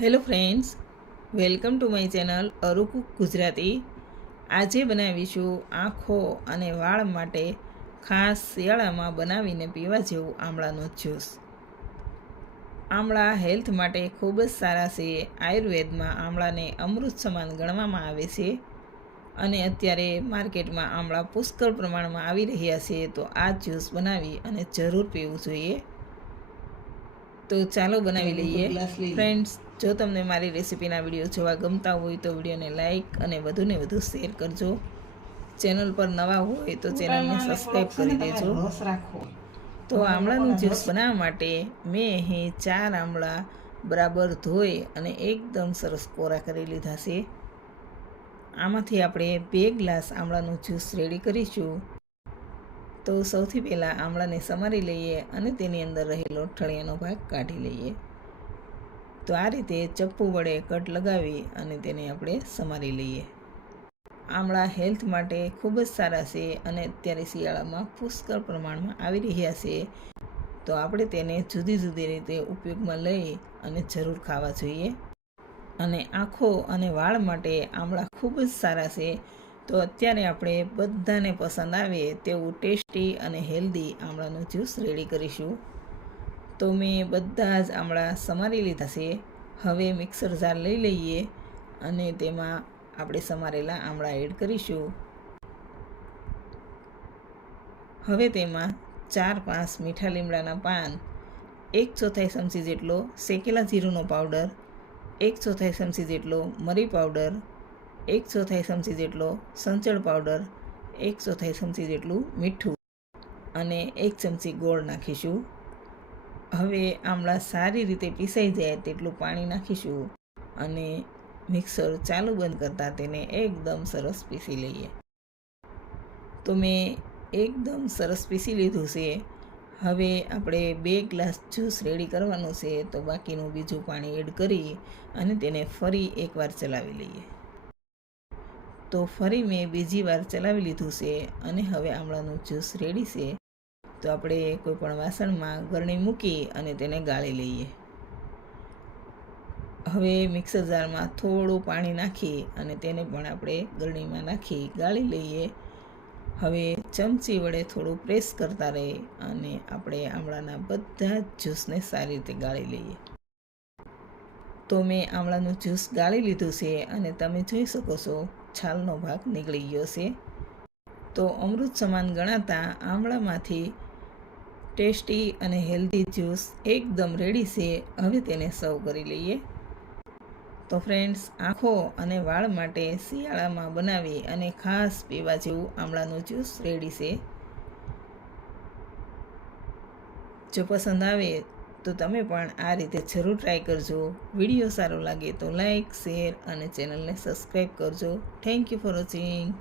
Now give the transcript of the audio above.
Hello friends, welcome to my channel Aru cook Gujarati. આજે બનાવીશું આંખો અને વાળ માટે ખાસ શિયાળામાં બનાવીને પીવા જેવું આમળાનો જ્યુસ. આમળા હેલ્થ માટે ખૂબ જ સારા છે. આયુર્વેદમાં આમળાને અમૃત સમાન ગણવામાં આવે છે અને અત્યારે માર્કેટમાં આમળા પુષ્કળ પ્રમાણમાં આવી રહ્યા છે. તો આ જ્યુસ બનાવી અને જરૂર પીવું જોઈએ. તો ચાલો બનાવી લઈએ. ફ્રેન્ડ્સ, જો તમને મારી રેસીપીના વિડીયો જોવા ગમતા હોય તો વિડીયોને લાઇક અને વધુને વધુ શેર કરજો. ચેનલ પર નવા હોય તો ચેનલને સબસ્ક્રાઈબ કરી દેજો. તો આમળાનું જ્યુસ બનાવવા માટે મેં અહીં 4 આમળા બરાબર ધોઈ અને એકદમ સરસ કોરા કરી લીધા છે. આમાંથી આપણે 2 ગ્લાસ આમળાનું જ્યુસ રેડી કરીશું. તો સૌથી પહેલાં આમળાને સમારી લઈએ અને તેની અંદર રહેલો ઠળિયાનો ભાગ કાઢી લઈએ. તો આ રીતે ચપ્પુ વડે કટ લગાવી અને તેને આપણે સમારી લઈએ. આમળા હેલ્થ માટે ખૂબ જ સારા છે અને અત્યારે શિયાળામાં પુષ્કળ પ્રમાણમાં આવી રહ્યા છે. તો આપણે તેને જુદી જુદી રીતે ઉપયોગમાં લઈ અને જરૂર ખાવા જોઈએ. અને આંખો અને વાળ માટે આમળા ખૂબ જ સારા છે. તો અત્યારે આપણે બધાને પસંદ આવે તેવું ટેસ્ટી અને હેલ્ધી આમળાનું જ્યુસ રેડી કરીશું. તો મેં બધા જ આમળા સમારી લીધા છે. હવે મિક્સર જાર લઈ લઈએ અને તેમાં આપણે સમારેલા આમળા એડ કરીશું. હવે તેમાં 4-5 મીઠા લીમડાના પાન, 1/4 ચમચી જેટલો શેકેલા જીરુંનો પાવડર, 1/4 ચમચી જેટલો મરી પાવડર, 1/4 ચમચી જેટલો સંચળ પાવડર, 1/4 ચમચી જેટલું મીઠું અને 1 ચમચી ગોળ નાખીશું. હવે આમળા સારી રીતે પીસાઈ જાય તેટલું પાણી નાખીશું અને મિક્સર ચાલુ બંધ કરતાં તેને એકદમ સરસ પીસી લઈએ. તો મેં એકદમ સરસ પીસી લીધું છે. હવે આપણે 2 ગ્લાસ જ્યુસ રેડી કરવાનું છે. તો બાકીનું બીજું પાણી એડ કરી અને તેને ફરી એકવાર ચલાવી લઈએ. તો ફરી મેં બીજી વાર ચલાવી લીધું છે અને હવે આમળાનું જ્યુસ રેડી છે. તો આપણે કોઈ પણ વાસણમાં ગરણી મૂકી અને તેને ગાળી લઈએ. હવે મિક્સર જારમાં થોડું પાણી નાખી અને તેને પણ આપણે ગરણીમાં નાખી ગાળી લઈએ. હવે ચમચી વડે થોડું પ્રેસ કરતા રહી અને આપણે આમળાના બધા જ જ્યુસને સારી રીતે ગાળી લઈએ. તો મેં આમળાનું જ્યુસ ગાળી લીધું છે અને તમે જોઈ શકો છો છાલનો ભાગ નીકળી ગયો છે. તો અમૃત સમાન ગણાતા આમળામાંથી ટેસ્ટી અને હેલ્ધી જ્યુસ એકદમ રેડી છે. હવે તેને સર્વ કરી લઈએ. તો ફ્રેન્ડ્સ, આંખો અને વાળ માટે શિયાળામાં બનાવી અને ખાસ પીવા જેવું આમળાનું જ્યુસ રેડી છે. જો પસંદ આવે તો તમે પણ આ રીતે જરૂર ટ્રાય કરજો. વિડીયો સારો લાગે તો લાઈક, શેર અને ચેનલને સબસ્ક્રાઈબ કરજો. Thank you for watching.